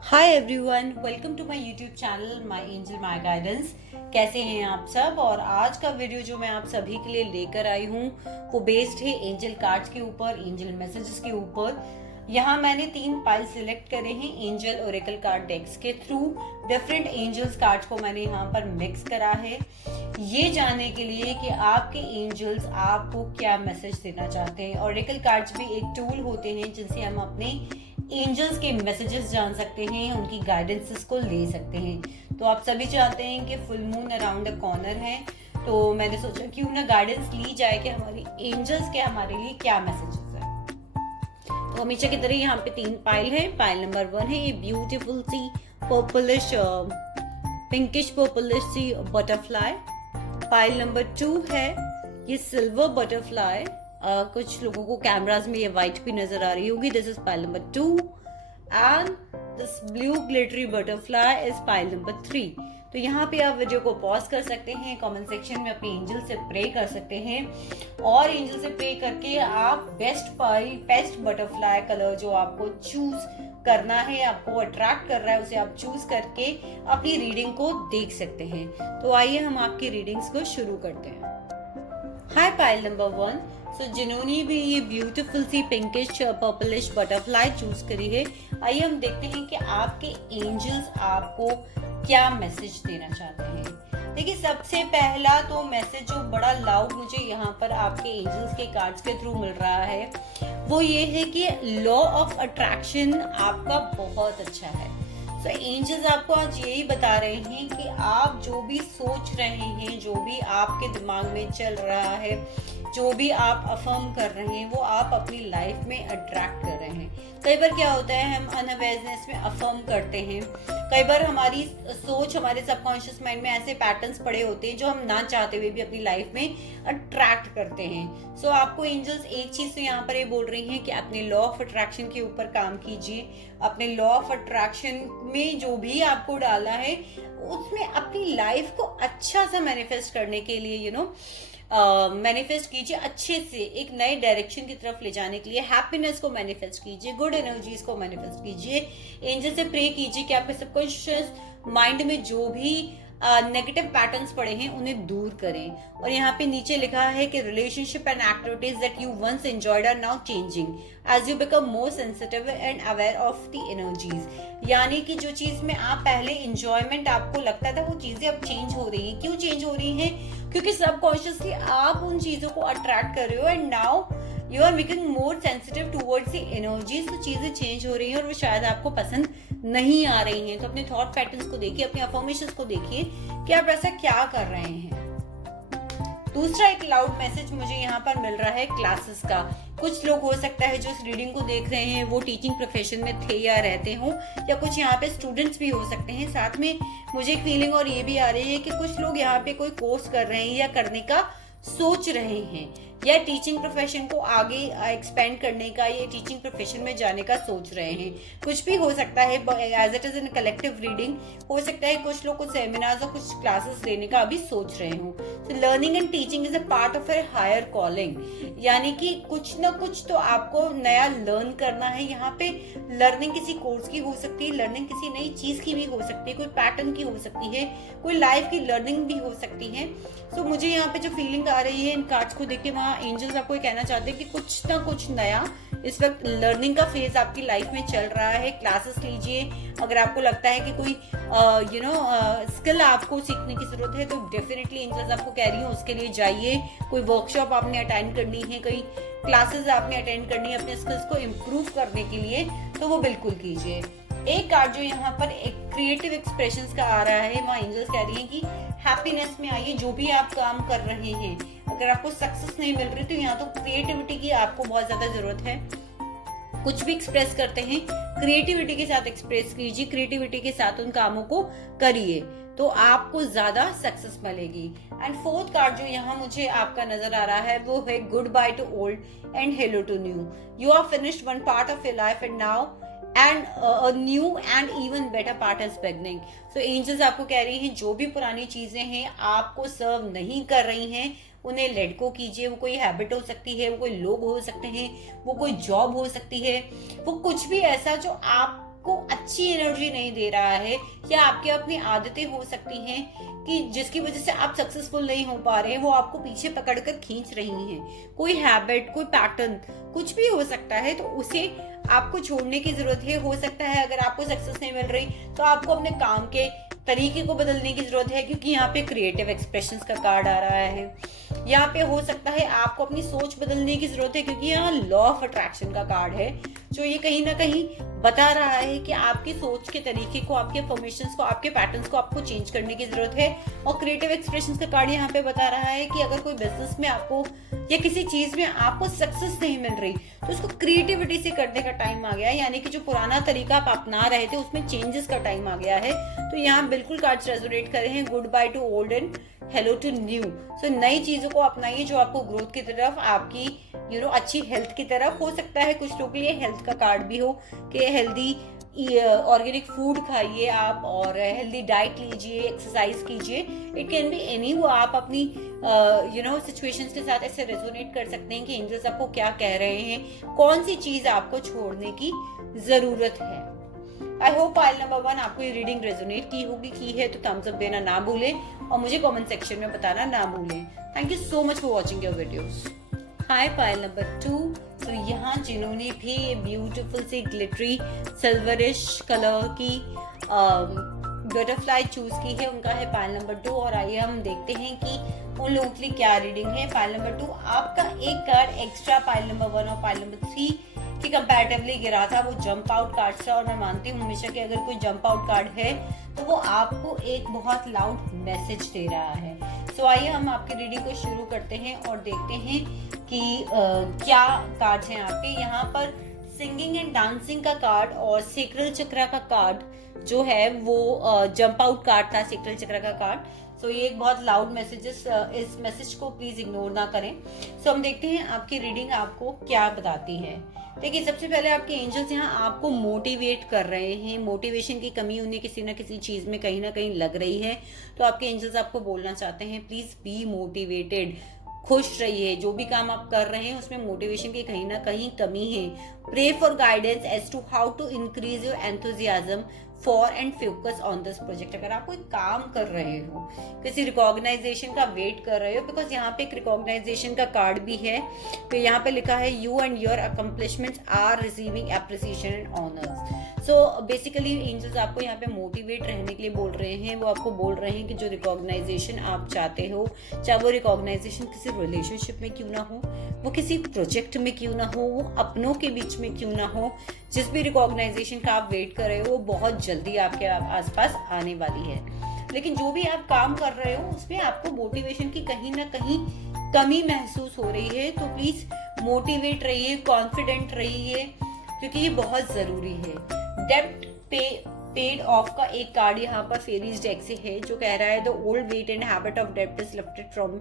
Hi everyone, welcome to my YouTube channel my angel my guidance. कैसे हैं आप सब। और आज का वीडियो जो मैं आप सभी के लिए लेकर आई हूँ वो बेस्ड है एंजल कार्ड्स के ऊपर, एंजल मैसेजेस के ऊपर। यहाँ मैंने 3 फाइल सिलेक्ट करे हैं एंजल ओरेकल कार्ड डेक्स के थ्रू। डिफरेंट एंजल्स कार्ड्स को मैंने यहाँ पर मिक्स करा है ये जानने के लिए कि आपके एंजल्स आपको क्या मैसेज देना चाहते हैं। ओरेकल कार्ड्स भी एक टूल होते हैं जिनसे हम अपने एंजल्स के मैसेजेस जान सकते हैं, उनकी गाइडेंसेस को ले सकते हैं। तो आप सभी चाहते हैं कि full moon around the corner है, तो मैंने सोचा क्यों ना गाइडेंस ली जाए कि हमारी एंजल्स के हमारे लिए क्या मैसेजेस है। तो हमेशा की तरह यहाँ पे 3 पाइल है। पाइल नंबर 1 है ये ब्यूटीफुल सी पर्पलिश पिंकिश पर्पलिश सी बटरफ्लाई। पाइल नंबर 2 है ये सिल्वर बटरफ्लाई। कुछ लोगों को कैमरास में ये व्हाइट भी नजर आ रही होगी। This is pile number 2 and this blue glittery butterfly is pile number 3। तो यहाँ पे आप वीडियो को पॉज कर सकते हैं, कमेंट सेक्शन में अपने एंजल से प्रे कर सकते हैं और एंजल से प्रे करके आप बेस्ट बटरफ्लाई कलर जो आपको चूज करना है, आपको अट्रैक्ट कर रहा है, उसे आप चूज करके अपनी रीडिंग को देख सकते हैं। तो आइए हम आपकी रीडिंग्स को शुरू करते हैं। हाय पाइल नंबर 1। सो जिन्होंने भी ये ब्यूटीफुल सी पिंकिश पर्पलिश बटरफ्लाई चूज करी है, आइए हम देखते हैं कि आपके एंजल्स आपको क्या मैसेज देना चाहते हैं। देखिए, सबसे पहला तो मैसेज जो बड़ा लाउड मुझे यहाँ पर आपके एंजल्स के कार्ड्स के थ्रू मिल रहा है वो ये है कि लॉ ऑफ अट्रैक्शन आपका बहुत अच्छा है। तो एंजल्स आपको आज यही बता रहे हैं कि आप जो भी सोच रहे हैं, जो भी आपके दिमाग में चल रहा है, जो भी आप अफर्म कर रहे हैं वो आप अपनी लाइफ में अट्रैक्ट कर रहे हैं। कई बार क्या होता है, हम अनअवेयरनेस में अफर्म करते हैं। कई बार हमारी सोच, हमारे सबकॉन्शियस माइंड में ऐसे पैटर्न्स पड़े होते हैं जो हम ना चाहते हुए भी अपनी लाइफ में अट्रैक्ट करते हैं। सो आपको एंजल्स एक चीज तो यहाँ पर ये बोल रही हैं कि अपने लॉ ऑफ अट्रैक्शन के ऊपर काम कीजिए। अपने लॉ ऑफ अट्रैक्शन में जो भी आपको डाला है उसमें अपनी लाइफ को अच्छा सा मैनिफेस्ट करने के लिए मैनिफेस्ट कीजिए, अच्छे से एक नए डायरेक्शन की तरफ ले जाने के लिए हैप्पीनेस को मैनिफेस्ट कीजिए, गुड एनर्जीज को मैनिफेस्ट कीजिए। एंजल से प्रे कीजिए कि आपके सबकॉन्शियस माइंड में जो भी नेगेटिव पैटर्न्स पड़े हैं उन्हें दूर करें। और यहाँ पे नीचे लिखा है कि relationship and activities that you once enjoyed are now changing as you become more sensitive and aware of the energies. यानी कि जो चीज में आप पहले इंजॉयमेंट आपको लगता था वो चीजें अब चेंज हो रही हैं। क्यों चेंज हो रही हैं? क्योंकि सबकॉन्शियसली आप उन चीजों को अट्रैक्ट कर रहे हो and now you are becoming more sensitive towards the energies. तो चीजें चेंज हो रही हैं और वो शायद आपको पसंद नहीं आ रही हैं। तो अपने थॉट पैटर्न्स को देखिए, अपने अफर्मेशंस को देखिए कि आप ऐसा क्या कर रहे हैं। दूसरा एक लाउड मैसेज मुझे यहाँ पर मिल रहा है क्लासेस का। कुछ लोग हो सकता है जो इस रीडिंग को देख रहे हैं वो टीचिंग प्रोफेशन में थे या रहते हों, या कुछ यहाँ पे स्टूडेंट्स भी हो सकते हैं। साथ में मुझे एक फीलिंग और ये भी आ रही है कि कुछ लोग यहाँ पे कोई कोर्स कर रहे हैं या करने का सोच रहे हैं, या टीचिंग प्रोफेशन को आगे एक्सपेंड करने का, या टीचिंग प्रोफेशन में जाने का सोच रहे हैं। कुछ भी हो सकता है, as it is in collective reading हो सकता है कुछ लोग कुछ सेमिनार्स और कुछ क्लासेस लेने का अभी सोच रहे हो। तो learning and teaching is a part of a higher calling, यानी कि कुछ ना कुछ तो आपको नया लर्न करना है। यहाँ पे लर्निंग किसी कोर्स की हो सकती है, लर्निंग किसी नई चीज की भी हो सकती है, कोई पैटर्न की हो सकती है, कोई लाइफ की लर्निंग भी हो सकती है। तो मुझे यहाँ पे जो फीलिंग आ रही है इन कार्ड्स को देख के, वहाँ एंजल्स आपको ये कहना चाहते हैं कि कुछ ना कुछ नया इस वक्त लर्निंग का फेज आपकी लाइफ में चल रहा है। क्लासेस लीजिए। अगर आपको लगता है कि कोई स्किल आपको सीखने की जरूरत है तो डेफिनेटली एंजल्स आपको कह रही हूँ उसके लिए जाइए। कोई वर्कशॉप आपने अटेंड करनी है, कोई क्लासेस आपने अटेंड करनी है अपने स्किल्स को इम्प्रूव करने के लिए, तो वो बिल्कुल कीजिए। एक कार्ड जो यहाँ पर एक क्रिएटिव एक्सप्रेशंस का आ रहा है, वहाँ एंजल्स कह रही हैं कि हैप्पीनेस में आइए। जो भी आप काम कर रहे हैं, अगर आपको सक्सेस नहीं मिल रही तो यहाँ तो क्रिएटिविटी की आपको बहुत ज्यादा जरूरत है। कुछ भी एक्सप्रेस करते हैं, क्रिएटिविटी के साथ एक्सप्रेस कीजिए, क्रिएटिविटी के साथ उन कामों को करिए तो आपको ज्यादा सक्सेस मिलेगी। एंड फोर्थ कार्ड जो यहाँ मुझे आपका नजर आ रहा है वो है goodbye to old and hello to new. You are finished one part of your life and now and a new and even better part is beginning. So angels आपको कह रही हैं जो भी पुरानी चीजें हैं आपको सर्व नहीं कर रही हैं उन्हें लेट गो कीजिए। वो कोई हैबिट हो सकती है, वो कोई लोग हो सकते हैं, वो कोई जॉब हो सकती है, वो कुछ भी ऐसा जो आप आपको अच्छी एनर्जी नहीं दे रहा है, या आपकी अपनी आदतें हो सकती हैं कि जिसकी वजह से आप सक्सेसफुल नहीं हो पा रहे हैं, वो आपको पीछे पकड़कर खींच रही हैं। कोई हैबिट, कोई पैटर्न, कुछ भी हो सकता है, तो उसे आपको छोड़ने की जरूरत है। हो सकता है अगर आपको सक्सेस नहीं मिल रही तो आपको अपने काम के तरीके को बदलने की जरूरत है, क्योंकि यहाँ पे क्रिएटिव एक्सप्रेशंस का कार्ड आ रहा है। यहाँ पे हो सकता है आपको अपनी सोच बदलने की जरूरत है, क्योंकि यहाँ लॉ ऑफ अट्रैक्शन का कार्ड है, जो ये कहीं ना कहीं बता रहा है कि आपकी सोच के तरीके को, आपके फॉर्मेशंस को, आपके पैटर्न्स को आपको चेंज करने की जरूरत है। और क्रिएटिव एक्सप्रेशंस का कार्ड यहाँ पे बता रहा है कि अगर कोई बिजनेस में आपको या किसी चीज में आपको सक्सेस नहीं मिल रही, तो उसको क्रिएटिविटी से करने का टाइम आ गया है। यानी कि जो पुराना तरीका आप अपना रहे थे उसमें चेंजेस का टाइम आ गया है। तो यहाँ बिल्कुल कार्ड्स रेजोनेट कर रहे हैं। Goodbye to old and hello to new. So नई चीजों को अपनाइए जो आपको ग्रोथ की तरफ, आपकी अच्छी हेल्थ की तरफ। हो सकता है कुछ लोगों के लिए हेल्थ का कार्ड भी हो कि हेल्दी ऑर्गेनिक फूड खाइए आप, और हेल्दी डाइट लीजिए, एक्सरसाइज कीजिए। It can be any. वो आप अपनी सिचुएशंस के साथ ऐसे रेजोनेट कर सकते हैं कि एंजल्स आपको क्या कह रहे हैं, कौन सी चीज आपको छोड़ने की जरूरत है। आई होप पाइल नंबर 1 आपको ये रीडिंग रेजोनेट की है तो थम्स अप देना ना भूलें, और मुझे कमेंट सेक्शन में बताना ना भूलें। Thank you so much for watching your videos. Hi pile number 2। तो यहाँ जिन्होंने भी ये ब्यूटीफुल सी ग्लिटरी सिल्वरिश कलर की बटरफ्लाई चूज की है, उनका है पाइल नंबर 2। और आइए हम देखते हैं कि उन लोगों के लिए क्या रीडिंग है। पाइल नंबर 2 आपका एक कार्ड एक्स्ट्रा पाइल नंबर 1 और पाइल नंबर 3 की कंपैरेटिवली गिरा था, वो जंप आउट कार्ड था। और मैं मानती हूँ हमेशा कि अगर कोई जंप आउट कार्ड है तो वो आपको एक बहुत लाउड मैसेज दे रहा है। सो आइए हम आपकी रीडिंग को शुरू करते हैं और देखते हैं कि क्या कार्ड्स हैं आपके। यहाँ पर सिंगिंग एंड डांसिंग का कार्ड और सेक्रल चक्र का कार्ड जो है वो जंप आउट कार्ड था, सेक्रल चक्र का कार्ड। सो ये एक बहुत लाउड मैसेजेस, इस मैसेज को प्लीज इग्नोर ना करें। सो हम देखते हैं आपकी रीडिंग आपको क्या बताती है। देखिए, सबसे पहले आपके एंजल्स यहाँ आपको मोटिवेट कर रहे हैं। मोटिवेशन की कमी उन्हें किसी ना किसी चीज में कहीं ना कहीं लग रही है, तो आपके एंजल्स आपको बोलना चाहते हैं प्लीज बी मोटिवेटेड। खुश रहिए, जो भी काम आप कर रहे हैं उसमें मोटिवेशन की कहीं ना कहीं कमी है। Pray for guidance as to how to increase your enthusiasm for and focus on this project. अगर आप कोई काम कर रहे हो, किसी रिकॉग्नाइजेशन का वेट कर रहे हो, बिकॉज यहाँ पे एक रिकॉग्नाइजेशन का कार्ड भी है, तो यहाँ पे लिखा है you and your accomplishments are receiving appreciation and honours. So basically angels आपको यहाँ पे मोटिवेट रहने के लिए बोल रहे हैं। वो आपको बोल रहे हैं कि जो रिकॉग्नाइजेशन आप चाहते हो, चाहे वो रिकॉग्नाइजेशन किसी रिलेशनशिप में क्यों ना हो, वो किसी प्रोजेक्ट में क्यों ना हो, वो अपनों के बीच में क्यों ना हो, जिस भी रिकॉग्नाइजेशन का आप वेट कर रहे हो वो बहुत जल्दी आपके आसपास आने वाली है। लेकिन जो भी आप काम कर रहे हो उसमें आपको मोटिवेशन की कहीं ना कहीं कमी महसूस हो रही है, तो प्लीज मोटिवेट रहिए, कॉन्फिडेंट रहिए, क्योंकि ये बहुत जरूरी है। डेब्ट पेड ऑफ का एक कार्ड यहाँ पर फेरीज डेक से है, जो कह रहा है the old weight and habit of डेब्ट is lifted from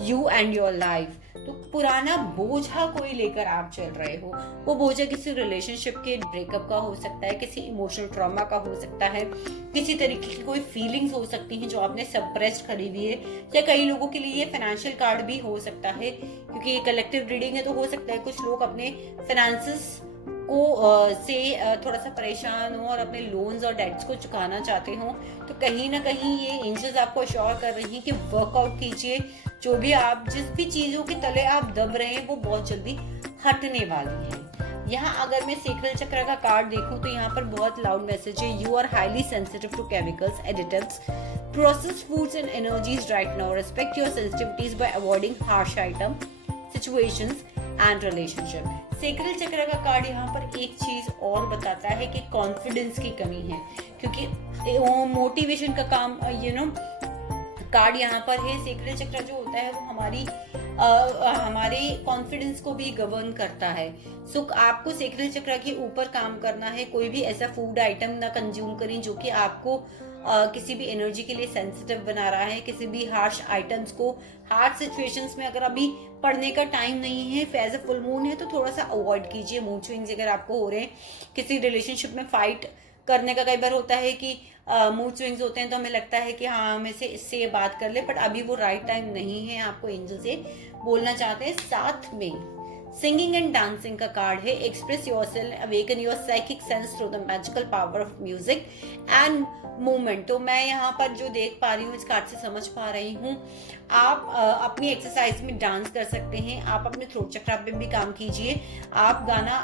you and your life. तो पुराना बोझा कोई लेकर आप चल रहे हो, वो बोझा किसी रिलेशनशिप के ब्रेकअप का हो सकता है, किसी इमोशनल ट्रॉमा का हो सकता है, किसी तरीके की कोई फीलिंग्स हो सकती हैं जो आपने सप्रेस्ड करी हुई है, या कई लोगों के लिए ये फाइनेंशियल कार्ड भी हो सकता है, क्योंकि ये कलेक्टिव रीडिंग है। तो हो सकता है कुछ लोग अपने फाइनेंसेस को से थोड़ा सा परेशान हो और अपने लोन्स और डेट्स को चुकाना चाहते हो। तो कहीं ना कहीं ये एंजल्स आपको अश्योर कर रही हैं कि वर्कआउट कीजिए। जो भी आप जिस भी चीजों के तले आप दब रहे हैं वो बहुत जल्दी हटने वाली है। यहाँ अगर मैं सेक्रल चक्र का कार्ड देखूं तो यहाँ पर बहुत लाउड मैसेज है, you are highly sensitive to chemicals, additives, processed foods and energies right now. Respect your sensitivities by avoiding harsh item, situations and relationship. Sacral chakra का कार्ड यहाँ पर एक चीज और बताता है कि कॉन्फिडेंस की कमी है, क्योंकि मोटिवेशन का काम कार्ड यहाँ पर है। सेक्रल चक्र जो होता है वो हमारे कॉन्फिडेंस को भी गवर्न करता है। सो आपको सेक्रल चक्र के ऊपर काम करना है। कोई भी ऐसा फूड आइटम ना कंज्यूम करें जो कि आपको किसी भी एनर्जी के लिए सेंसिटिव बना रहा है, किसी भी हार्श आइटम्स को, हार्ड सिचुएशंस में अगर अभी पढ़ने का टाइम नहीं है, फेज फुल मून है, तो थोड़ा सा अवॉइड कीजिए। मूड स्विंग्स अगर आपको हो रहे हैं, किसी रिलेशनशिप में फाइट करने का कई बार होता है कि मूड स्विंग्स होते हैं, तो हमें लगता है कि हाँ हम इससे ये बात कर ले, बट अभी वो राइट टाइम नहीं है। आपको एंजल से बोलना चाहते हैं सिंगिंग एंड डांसिंग का कार्ड है। Express yourself, awaken your psychic sense through the magical power of music and movement. तो मैं यहाँ पर जो देख पा रही हूँ, इस कार्ड से समझ पा रही हूँ, आप अपनी एक्सरसाइज में डांस कर सकते हैं, आप अपने थ्रोट चक्रा पे भी काम कीजिए, आप गाना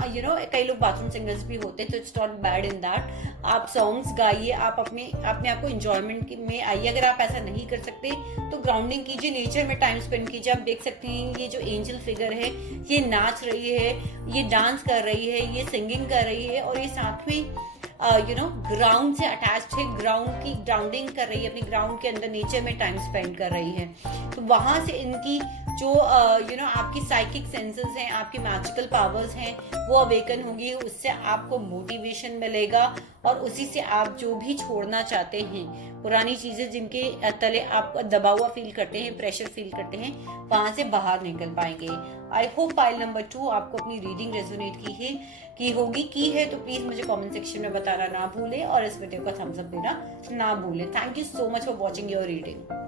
कई लोग बाथरूम सिंगर्स भी होते हैं, तो it's not bad in that. आप सॉन्ग्स गाइए, आप अपने आप को एंजॉयमेंट में आइए। अगर आप ऐसा नहीं कर सकते तो ग्राउंडिंग कीजिए, नेचर में टाइम स्पेंड कीजिए। आप देख सकते हैं ये जो एंजल फिगर है, ये नाच रही है, ये डांस कर रही है, ये सिंगिंग कर रही है, और ये साथ में ग्राउंड से अटैच्ड है, ग्राउंड की ग्राउंडिंग कर रही है, अपनी ग्राउंड के अंदर नेचर में टाइम स्पेंड कर रही है। तो वहां से इनकी जो आपकी साइकिक सेंसेस हैं, आपकी मैजिकल पावर्स हैं, वो अवेकन होगी, उससे आपको मोटिवेशन मिलेगा, और उसी से आप जो भी छोड़ना चाहते हैं, पुरानी चीजें जिनके तले आप दबा हुआ फील करते हैं, प्रेशर फील करते हैं, वहां से बाहर निकल पाएंगे। आई होप पाइल नंबर 2 आपको अपनी रीडिंग रेजोनेट की है तो प्लीज मुझे कमेंट सेक्शन में बताना ना भूलें, और इस वीडियो का थम्स अप देना ना भूलें। Thank you so much for watching your reading.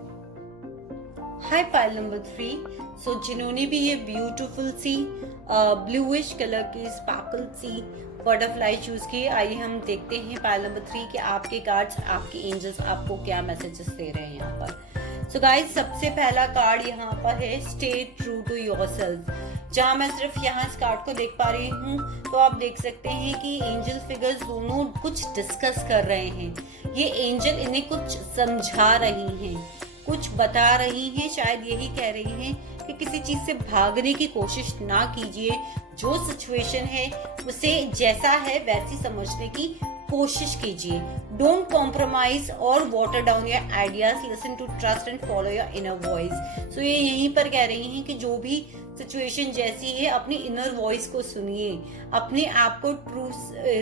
Hi pile number 3। सो जिन्होंने भी ये ब्यूटीफुल सी ब्लूइश कलर की स्पार्कल सी बटरफ्लाई चूज की, आइए हम देखते हैं पाइल नंबर 3 के आपके कार्ड्स, आपके एंजल्स आपको क्या मैसेजेस दे रहे हैं यहाँ पर। सो गाइस, सबसे पहला कार्ड यहाँ पर है स्टे ट्रू टू योरसेल्फ। जहाँ मैं सिर्फ यहाँ इस कार्ड को देख पा रही हूँ, तो आप देख सकते हैं कि एंजल फिगर्स दोनों कुछ डिस्कस कर रहे हैं। ये एंजल इन्हें कुछ समझा रही हैं, कुछ बता रही हैं, शायद यही कह रही हैं कि किसी चीज से भागने की कोशिश ना कीजिए, जो सिचुएशन है उसे जैसा है वैसी समझने की कोशिश कीजिए। डोंट कॉम्प्रोमाइज और water down your ideas, listen to trust and follow your inner voice. So ये यहीं पर कह रही हैं कि जो भी सिचुएशन जैसी है, अपनी इनर वॉइस को सुनिए, अपने आप को ट्रू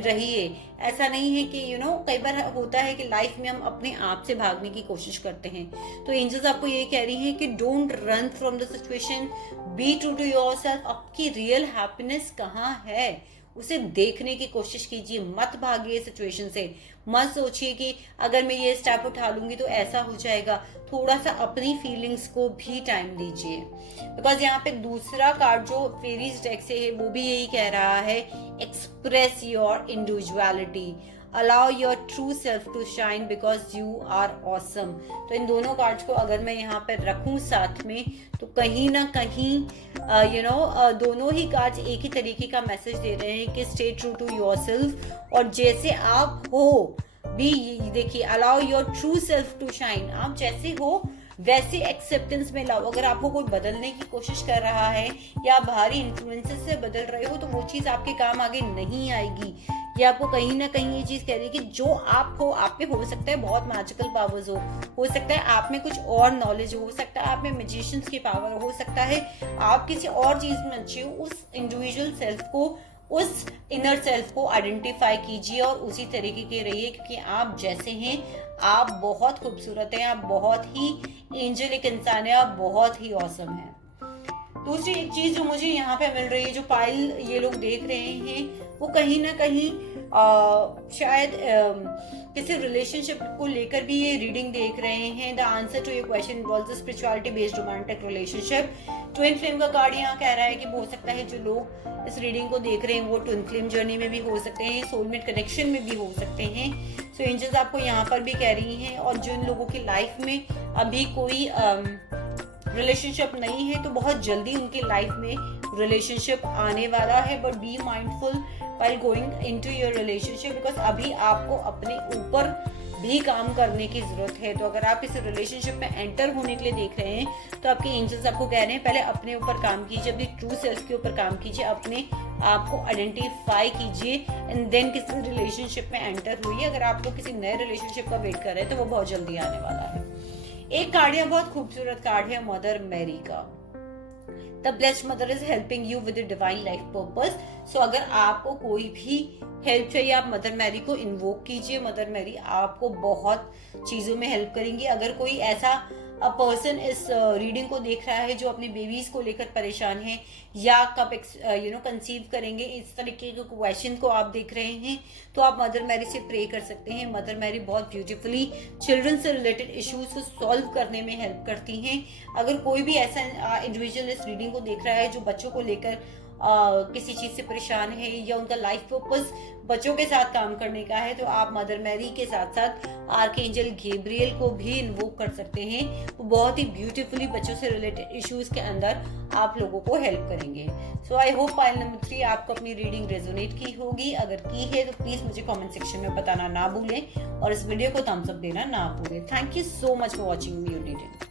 रहिए। ऐसा नहीं है कि कई बार होता है कि लाइफ में हम अपने आप से भागने की कोशिश करते हैं, तो एंजल्स आपको ये कह रही हैं कि don't run from the situation, be true to yourself. आपकी रियल हैप्पीनेस कहाँ है उसे देखने की कोशिश कीजिए, मत भागिए सिचुएशन से। मत सोचिए कि अगर मैं ये स्टेप उठा लूंगी तो ऐसा हो जाएगा। थोड़ा सा अपनी फीलिंग्स को भी टाइम दीजिए, बिकॉज यहाँ पे दूसरा कार्ड जो फेरीज डेक से है वो भी यही कह रहा है, express your individuality, allow your true self to shine because you are awesome. तो इन दोनों कार्ड्स को अगर मैं यहाँ पर रखूँ साथ में, तो कहीं ना कहीं दोनों ही कार्ड्स एक ही तरीके का मैसेज दे रहे हैं कि स्टे ट्रू टू योरसेल्फ, और जैसे आप हो भी, देखिए, allow your true self to shine. आप जैसे हो वैसे एक्सेप्टेंस में लाओ। अगर आपको कोई बदलने की कोशिश कर रहा है या बाहरी इन्फ्लुएंसेस से बदल रहे हो, तो वो चीज आपके काम आगे नहीं आएगी। ये आपको कहीं ना कहीं ये चीज कह रही है कि जो आप हो, आप पे हो सकता है बहुत मैजिकल पावर्स हो सकता है आप में कुछ और नॉलेज हो सकता है आप में मैजिशियंस की पावर हो सकता है आप किसी और चीज में अच्छे हो। उस इंडिविजुअल सेल्फ को, उस इनर सेल्फ को आइडेंटिफाई कीजिए और उसी तरीके के रहिए, क्योंकि आप जैसे हैं आप बहुत खूबसूरत हैं, आप बहुत ही एंजलिक इंसान है, आप बहुत ही ऑसम है। दूसरी एक चीज जो मुझे यहाँ पे मिल रही है, जो पाइल ये लोग देख रहे हैं, वो कहीं ना कहीं शायद किसी रिलेशनशिप को लेकर भी ये रीडिंग देख रहे हैं। The answer to your question involves spirituality based romantic relationship. Twin flame का कार्ड यहाँ कह रहा है कि हो सकता है जो लोग इस रीडिंग को देख रहे हैं वो ट्विन फ्लेम जर्नी में भी हो सकते हैं, सोलमेट कनेक्शन में भी हो सकते हैं। सो एंजल्स आपको यहाँ पर भी कह रही हैं, और जिन लोगों की लाइफ में अभी कोई रिलेशनशिप नहीं है, तो बहुत जल्दी उनकी लाइफ में रिलेशनशिप आने वाला है। But be mindful while going into your relationship, because अभी आपको अपने ऊपर भी काम करने की जरूरत है। तो अगर आप इस रिलेशनशिप में एंटर होने के लिए देख रहे हैं, तो आपके एंजल्स आपको कह रहे हैं पहले अपने ऊपर काम कीजिए, अपनी ट्रू सेल्फ के ऊपर काम कीजिए, अपने आप को आइडेंटिफाई कीजिए, एंड देन किसी रिलेशनशिप में एंटर हुई। अगर आप लोग किसी नए रिलेशनशिप का वेट कर रहे हैं, तो वो बहुत जल्दी आने वाला है। एक कार्ड है, बहुत खूबसूरत कार्ड है, मदर मैरी का। The blessed mother is helping you with the divine life purpose. So अगर आपको कोई भी हेल्प चाहिए, आप मदर मैरी को इन्वोक कीजिए। मदर मैरी आपको बहुत चीजों में हेल्प करेंगी। अगर कोई ऐसा पर्सन इस रीडिंग को देख रहा है जो अपने बेबीज को लेकर परेशान है, या कब कंसीव करेंगे, इस तरीके के क्वेश्चन को आप देख रहे हैं, तो आप मदर मैरी से प्रे कर सकते हैं। मदर मैरी बहुत ब्यूटीफुली चिल्ड्रन से रिलेटेड इश्यूज को सॉल्व करने में हेल्प करती हैं। अगर कोई भी ऐसा इंडिविजुअल इस रीडिंग को देख रहा है जो बच्चों को लेकर किसी चीज से परेशान है या उनका लाइफ पर्पस बच्चों के साथ काम करने का है, तो आप मदर मैरी के साथ साथ आर्कएंजल गैब्रियल को भी इन्वोक कर सकते हैं। वो बहुत ही ब्यूटीफुली बच्चों से रिलेटेड इश्यूज के अंदर आप लोगों को हेल्प करेंगे। सो आई होप पाइल नंबर 3 आपको अपनी रीडिंग रेजोनेट की होगी। अगर की है तो प्लीज मुझे कमेंट सेक्शन में बताना ना भूलें और इस वीडियो को थम्स अप देना ना भूलें। Thank you so much for watching your reading.